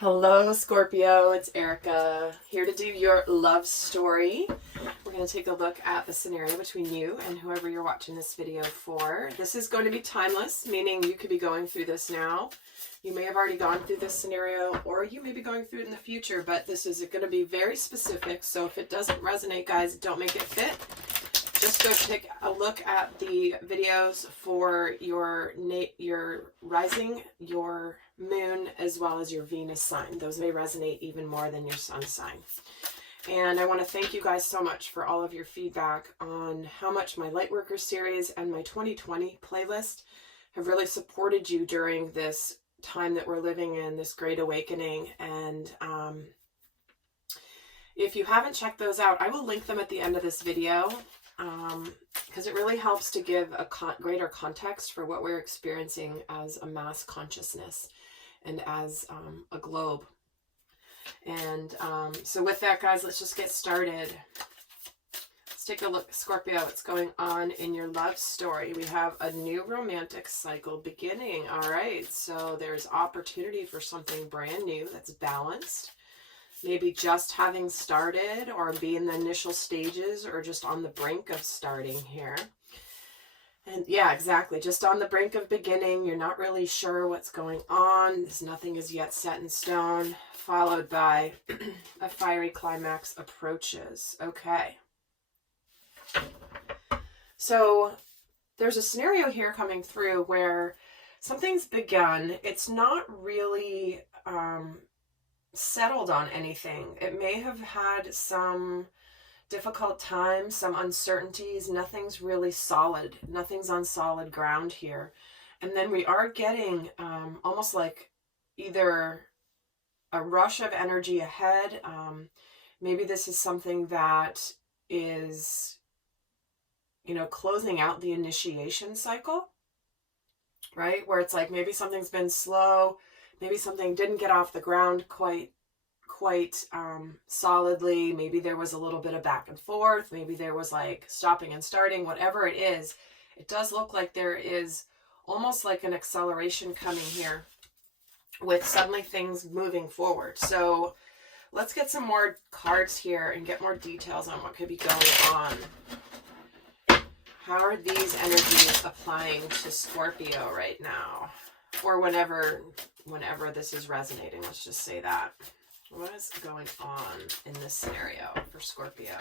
Hello, Scorpio. It's Erika here to do your love story. We're going to take a look at the scenario between you and whoever you're watching this video for. This is going to be timeless, meaning you could be going through this now. You may have already gone through this scenario, or you may be going through it in the future, but this is going to be very specific. So if it doesn't resonate, guys, don't make it fit. Just go take a look at the videos for your rising, your moon, as well as your Venus sign. Those may resonate even more than your sun sign. And I want to thank you guys so much for all of your feedback on how much my Lightworker series and my 2020 playlist have really supported you during this time that we're living in, this great awakening. And if you haven't checked those out, I will link them at the end of this video. Because it really helps to give a greater context for what we're experiencing as a mass consciousness and as a globe. And so with that, guys, let's just get started. Let's take a look, Scorpio, what's going on in your love story. We have a new romantic cycle beginning. All right, so there's opportunity for something brand new that's balanced. Maybe just having started, or be in the initial stages, or just on the brink of starting here. And yeah, exactly. Just on the brink of beginning. You're not really sure what's going on. Nothing is yet set in stone. Followed by a fiery climax approaches. Okay. So there's a scenario here coming through where something's begun. It's not really settled on anything. It may have had some difficult times, some uncertainties. Nothing's really solid. Nothing's on solid ground here. And then we are getting almost like either a rush of energy ahead. Maybe this is something that is, closing out the initiation cycle, right? Where it's like maybe something's been slow. Maybe something didn't get off the ground quite solidly. Maybe there was a little bit of back and forth. Maybe there was like stopping and starting. Whatever it is, it does look like there is almost like an acceleration coming here with suddenly things moving forward. So let's get some more cards here and get more details on what could be going on. How are these energies applying to Scorpio right now? Or whenever this is resonating, let's just say that. What is going on in this scenario for Scorpio?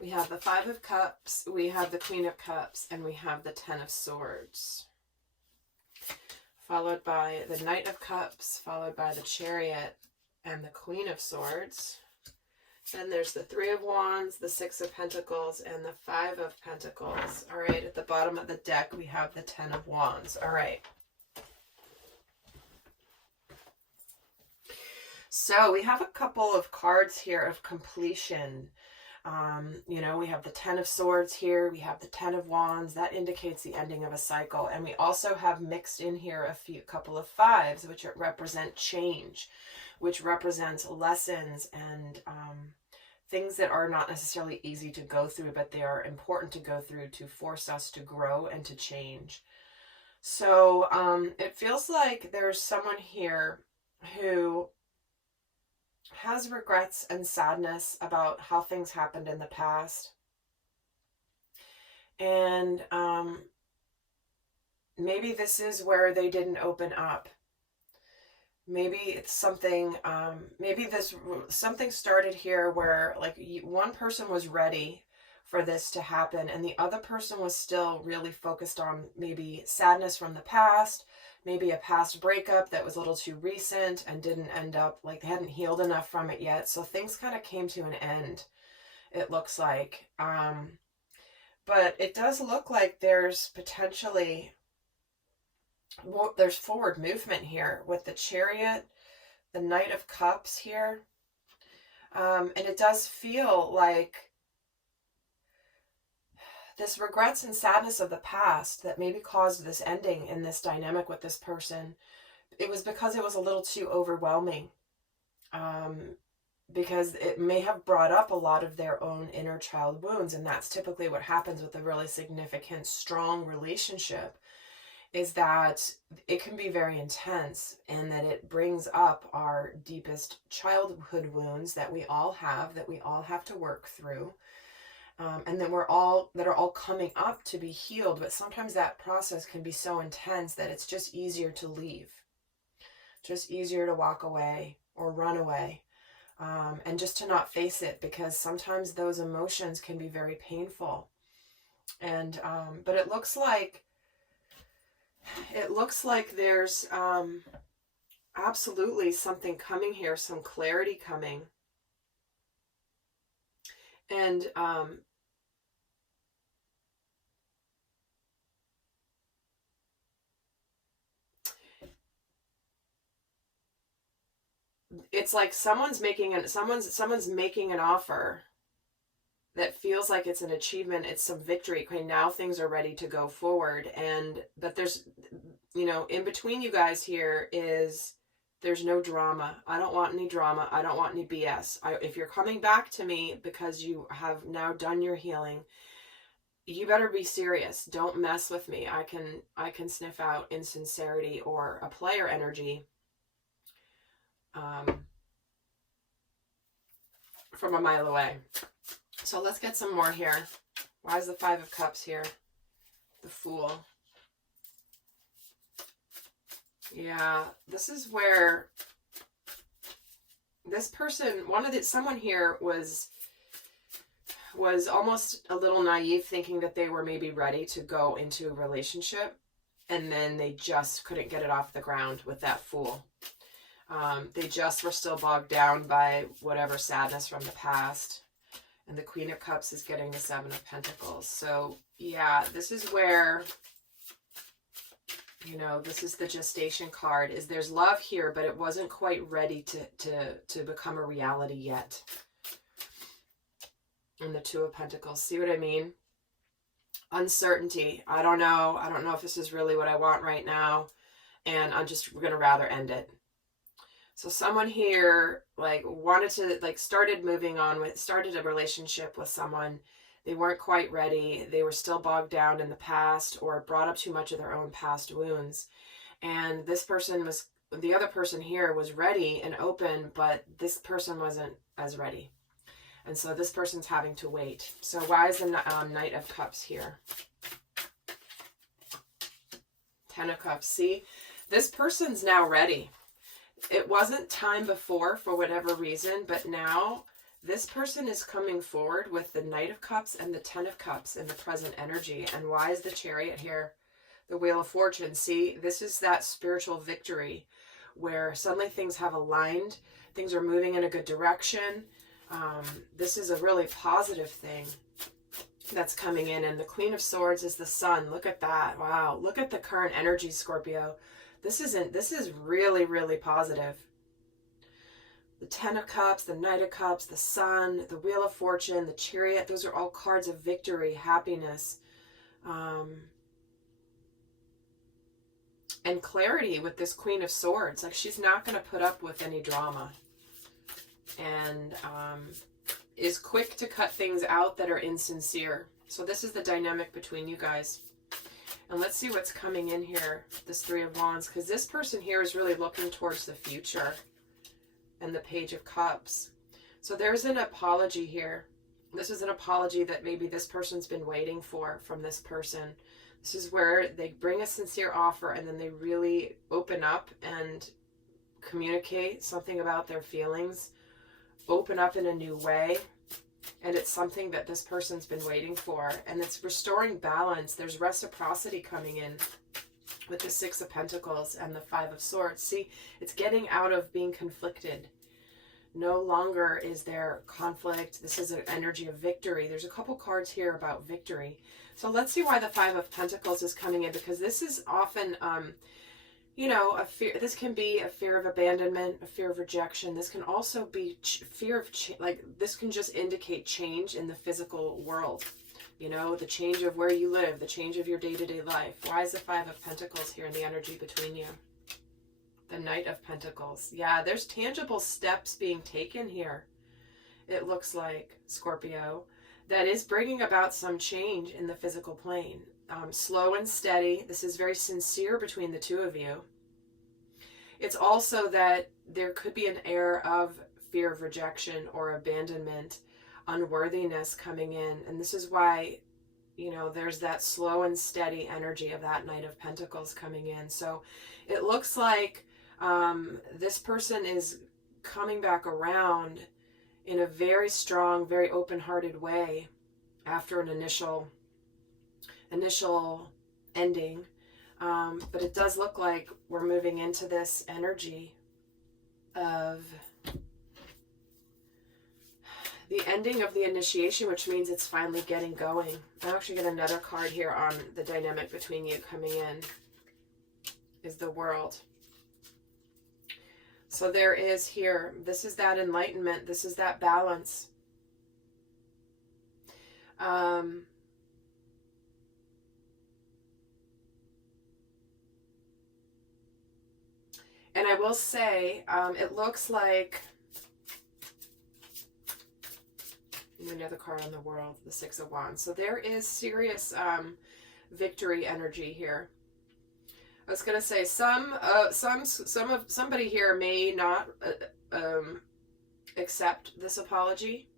We have the Five of Cups, we have the Queen of Cups, and we have the Ten of Swords. Followed by the Knight of Cups, followed by the Chariot, and the Queen of Swords. Then there's the Three of Wands, the Six of Pentacles, and the Five of Pentacles. All right, at the bottom of the deck, we have the Ten of Wands. All right. So we have a couple of cards here of completion. We have the Ten of Swords here. We have the Ten of Wands. That indicates the ending of a cycle. And we also have mixed in here a couple of fives, which represent change, which represents lessons and things that are not necessarily easy to go through, but they are important to go through to force us to grow and to change. So it feels like there's someone here who has regrets and sadness about how things happened in the past. And maybe this is where they didn't open up. Maybe it's something, something started here where like one person was ready for this to happen and the other person was still really focused on maybe sadness from the past, maybe a past breakup that was a little too recent and didn't end up, like they hadn't healed enough from it yet. So things kind of came to an end, it looks like. But it does look like there's potentially, there's forward movement here with the Chariot, the Knight of Cups here. And it does feel like this regrets and sadness of the past that maybe caused this ending in this dynamic with this person. It was because it was a little too overwhelming. Because it may have brought up a lot of their own inner child wounds. And that's typically what happens with a really significant, strong relationship, is that it can be very intense, and that it brings up our deepest childhood wounds that we all have to work through. And that are all coming up to be healed. But sometimes that process can be so intense that it's just easier to leave, just easier to walk away or run away, and just to not face it, because sometimes those emotions can be very painful. And but it looks like there's absolutely something coming here, some clarity coming. And it's like someone's making an offer that feels like it's an achievement, it's some victory. Okay, now things are ready to go forward. But there's, in between you guys here there's no drama. I don't want any drama. I don't want any BS. If you're coming back to me because you have now done your healing, you better be serious. Don't mess with me. I can sniff out insincerity or a player energy from a mile away. So let's get some more here. Why is the Five of Cups here? The Fool. Yeah, this is where this person, someone here was almost a little naive, thinking that they were maybe ready to go into a relationship, and then they just couldn't get it off the ground with that Fool. They just were still bogged down by whatever sadness from the past. And the Queen of Cups is getting the Seven of Pentacles. So yeah, this is where, this is the gestation card. There's love here, but it wasn't quite ready to become a reality yet. And the Two of Pentacles. See what I mean? Uncertainty. I don't know if this is really what I want right now. And we're going to rather end it. So someone here wanted to started a relationship with someone. They weren't quite ready. They were still bogged down in the past, or brought up too much of their own past wounds. And the other person here was ready and open, but this person wasn't as ready. And so this person's having to wait. So why is the Knight of Cups here? Ten of Cups. See, this person's now ready. It wasn't time before for whatever reason, but now this person is coming forward with the Knight of Cups and the Ten of Cups in the present energy. And why is the Chariot here? The Wheel of Fortune. See, this is that spiritual victory where suddenly things have aligned. Things are moving in a good direction. This is a really positive thing that's coming in. And the Queen of Swords is the Sun. Look at that. Wow. Look at the current energy, Scorpio. This is really, really positive. The Ten of Cups, the Knight of Cups, the Sun, the Wheel of Fortune, the Chariot. Those are all cards of victory, happiness, and clarity with this Queen of Swords. Like, she's not going to put up with any drama. And is quick to cut things out that are insincere. So this is the dynamic between you guys. And let's see what's coming in here, this Three of Wands, because this person here is really looking towards the future. And the Page of Cups. So there's an apology here. This is an apology that maybe this person's been waiting for from this person. This is where they bring a sincere offer, and then they really open up and communicate something about their feelings, open up in a new way. And it's something that this person's been waiting for. And it's restoring balance. There's reciprocity coming in with the Six of Pentacles and the Five of Swords. See, it's getting out of being conflicted. No longer is there conflict. This is an energy of victory. There's a couple cards here about victory. So let's see why the Five of Pentacles is coming in, because this is often, a fear. This can be a fear of abandonment, a fear of rejection. This can also be fear of, this can just indicate change in the physical world. The change of where you live, the change of your day-to-day life. Why is the Five of Pentacles here in the energy between you? The Knight of Pentacles. Yeah, there's tangible steps being taken here. It looks like, Scorpio, that is bringing about some change in the physical plane. slow and steady. This is very sincere between the two of you. It's also that there could be an air of fear of rejection or abandonment, unworthiness coming in. And this is why, you know, there's that slow and steady energy of that Knight of Pentacles coming in. So it looks like this person is coming back around in a very strong, very open-hearted way after an initial ending. But it does look like we're moving into this energy of the ending of the initiation, which means it's finally getting going. I actually get another card here on the dynamic between you coming in, is the World. So there is here, this is that enlightenment, this is that balance. And I will say, it looks like, another card on the World, the Six of Wands. So there is serious victory energy here. I was gonna say somebody here may not accept this apology,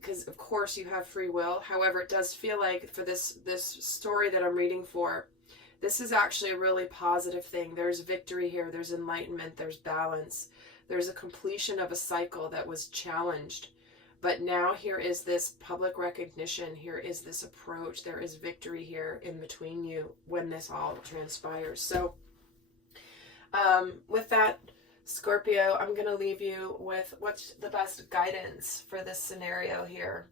because of course you have free will. However, it does feel like for this story that I'm reading for, this is actually a really positive thing. There's victory here. There's enlightenment. There's balance. There's a completion of a cycle that was challenged. But now here is this public recognition. Here is this approach. There is victory here in between you when this all transpires. So with that, Scorpio, I'm going to leave you with what's the best guidance for this scenario here.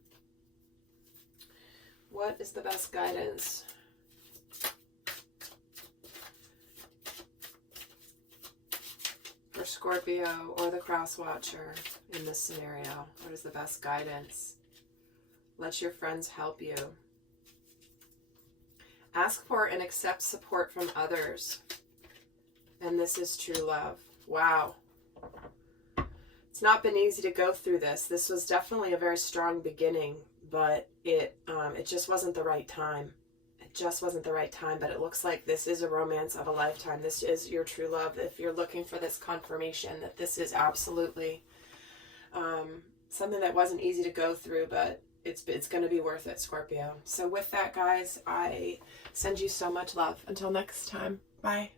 What is the best guidance? For Scorpio or the Cross Watcher in this scenario? What is the best guidance? Let your friends help you. Ask for and accept support from others. And this is true love. Wow. It's not been easy to go through this. This was definitely a very strong beginning, but it just wasn't the right time. It just wasn't the right time, but it looks like this is a romance of a lifetime. This is your true love. If you're looking for this confirmation that this is absolutely something that wasn't easy to go through, but it's going to be worth it, Scorpio. So with that, guys, I send you so much love. Until next time, bye.